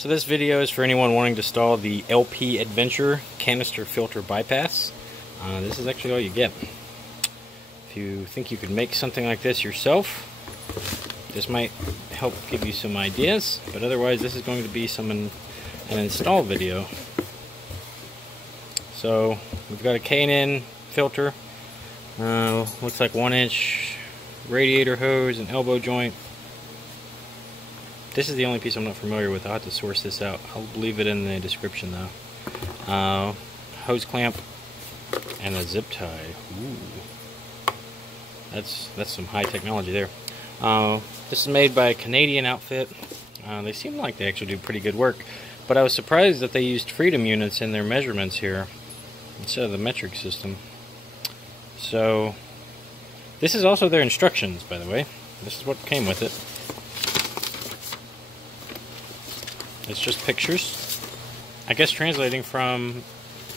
So this video is for anyone wanting to install the LP Adventure canister filter bypass. This is actually all you get. If you think you could make something like this yourself, this might help give you some ideas, but otherwise this is going to be an install video. So we've got a K&N filter, looks like 1-inch radiator hose, an elbow joint. This is the only piece I'm not familiar with. I'll have to source this out. I'll leave it in the description though. Hose clamp and a zip tie. Ooh. That's some high technology there. This is made by a Canadian outfit. They seem like they actually do pretty good work, but I was surprised that they used Freedom units in their measurements here instead of the metric system. So this is also their instructions, by the way. This is what came with it. It's just pictures. I guess translating from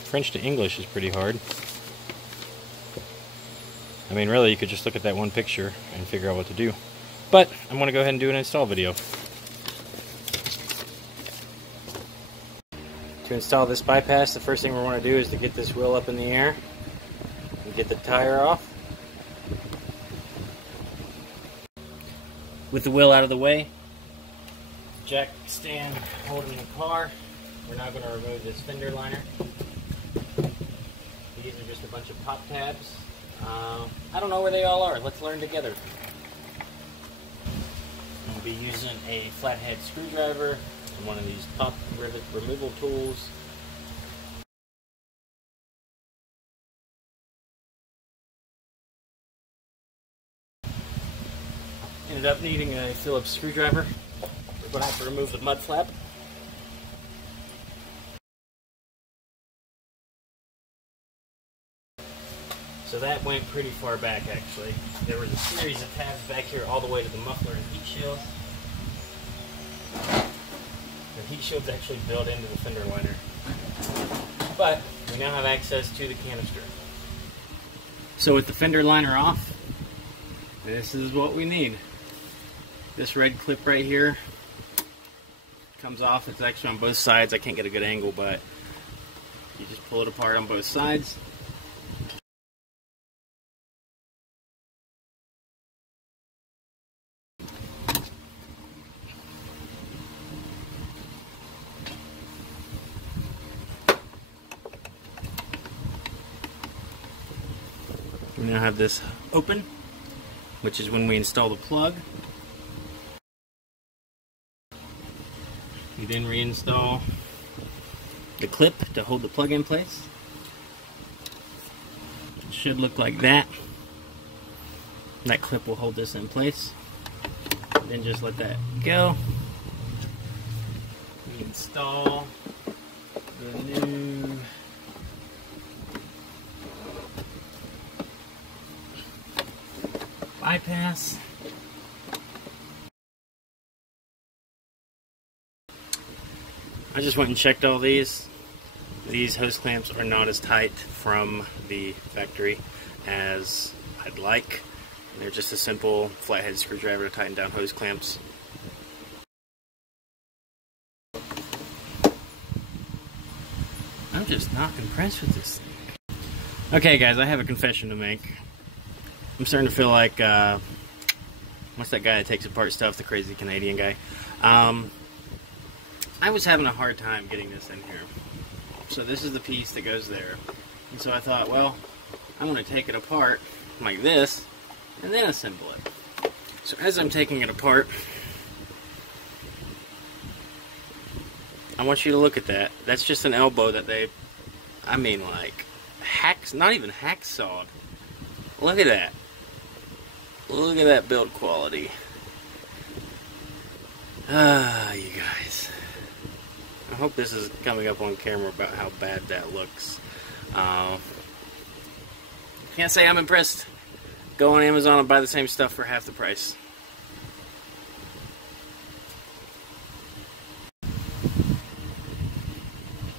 French to English is pretty hard. I mean, really, you could just look at that one picture and figure out what to do. But I'm going to go ahead and do an install video. To install this bypass, the first thing we want to do is to get this wheel up in the air and get the tire off. With the wheel out of the way, jack stand holding the car, we're now going to remove this fender liner. These are just a bunch of pop tabs. I don't know where they all are. Let's learn together. I'll be using a flathead screwdriver and one of these pop rivet removal tools. Ended up needing a Phillips screwdriver. We're going to have to remove the mud flap. So that went pretty far back, actually. There was a series of tabs back here all the way to the muffler and heat shield. The heat shield's actually built into the fender liner. But we now have access to the canister. So with the fender liner off, this is what we need. This red clip right here comes off. It's actually on both sides. I can't get a good angle, but you just pull it apart on both sides. We now have this open, which is when we install the plug. We then reinstall the clip to hold the plug in place. It should look like that. That clip will hold this in place. Then just let that go. We install the new bypass. I just went and checked all these. These hose clamps are not as tight from the factory as I'd like. They're just a simple flathead screwdriver to tighten down hose clamps. I'm just not impressed with this thing. Okay guys, I have a confession to make. I'm starting to feel like, what's that guy that takes apart stuff, the crazy Canadian guy? I was having a hard time getting this in here. So this is the piece that goes there. And so I thought, well, I'm going to take it apart like this and then assemble it. So as I'm taking it apart, I want you to look at that. That's just an elbow that they, I mean like, not even hacksawed. Look at that. Look at that build quality. You guys. I hope this is coming up on camera about how bad that looks. Can't say I'm impressed. Go on Amazon and buy the same stuff for half the price.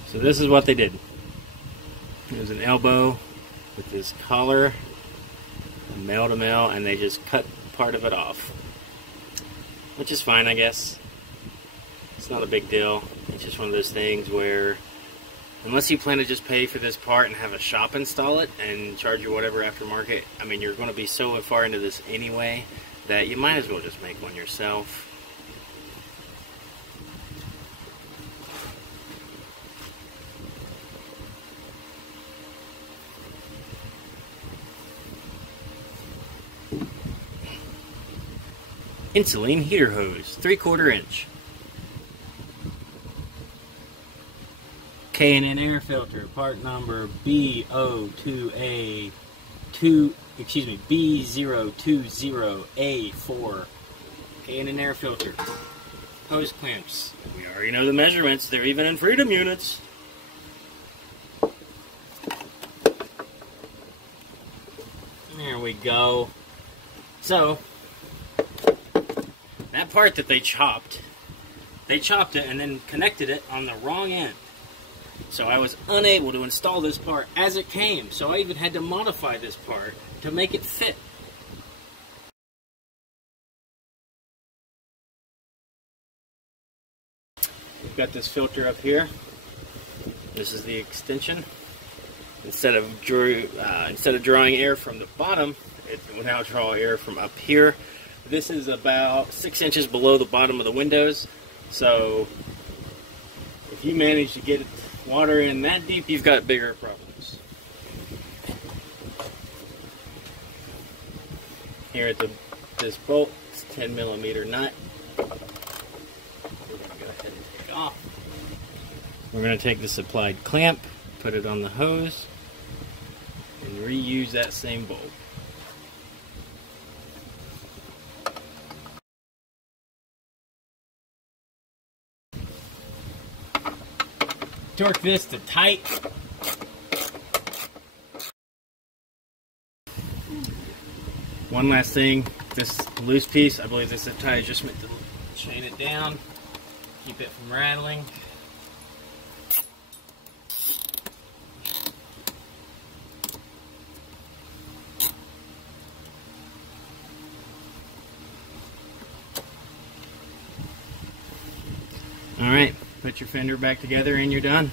So this is what they did. It was an elbow with this collar, male to male, and they just cut part of it off. Which is fine, I guess. It's not a big deal. It's just one of those things where, unless you plan to just pay for this part and have a shop install it and charge you whatever aftermarket, I mean, you're going to be so far into this anyway that you might as well just make one yourself. Insulin heater hose, 3/4 inch. K&N air filter, part number B020A4. K&N air filter. Hose clamps. We already know the measurements. They're even in freedom units. There we go. So, that part that they chopped it and then connected it on the wrong end. So I was unable to install this part as it came. So I even had to modify this part to make it fit. We've got this filter up here. This is the extension. Instead of drawing air from the bottom, it will now draw air from up here. This is about 6 inches below the bottom of the windows. So if you manage to get water in that deep, you've got bigger problems. Here at this bolt, it's 10mm nut. We're going to go ahead and take off. We're going to take the supplied clamp, put it on the hose, and reuse that same bolt. Torque this to tight. One last thing, this loose piece, I believe this zip tie is just meant to chain it down, keep it from rattling. Alright, put your fender back together and you're done.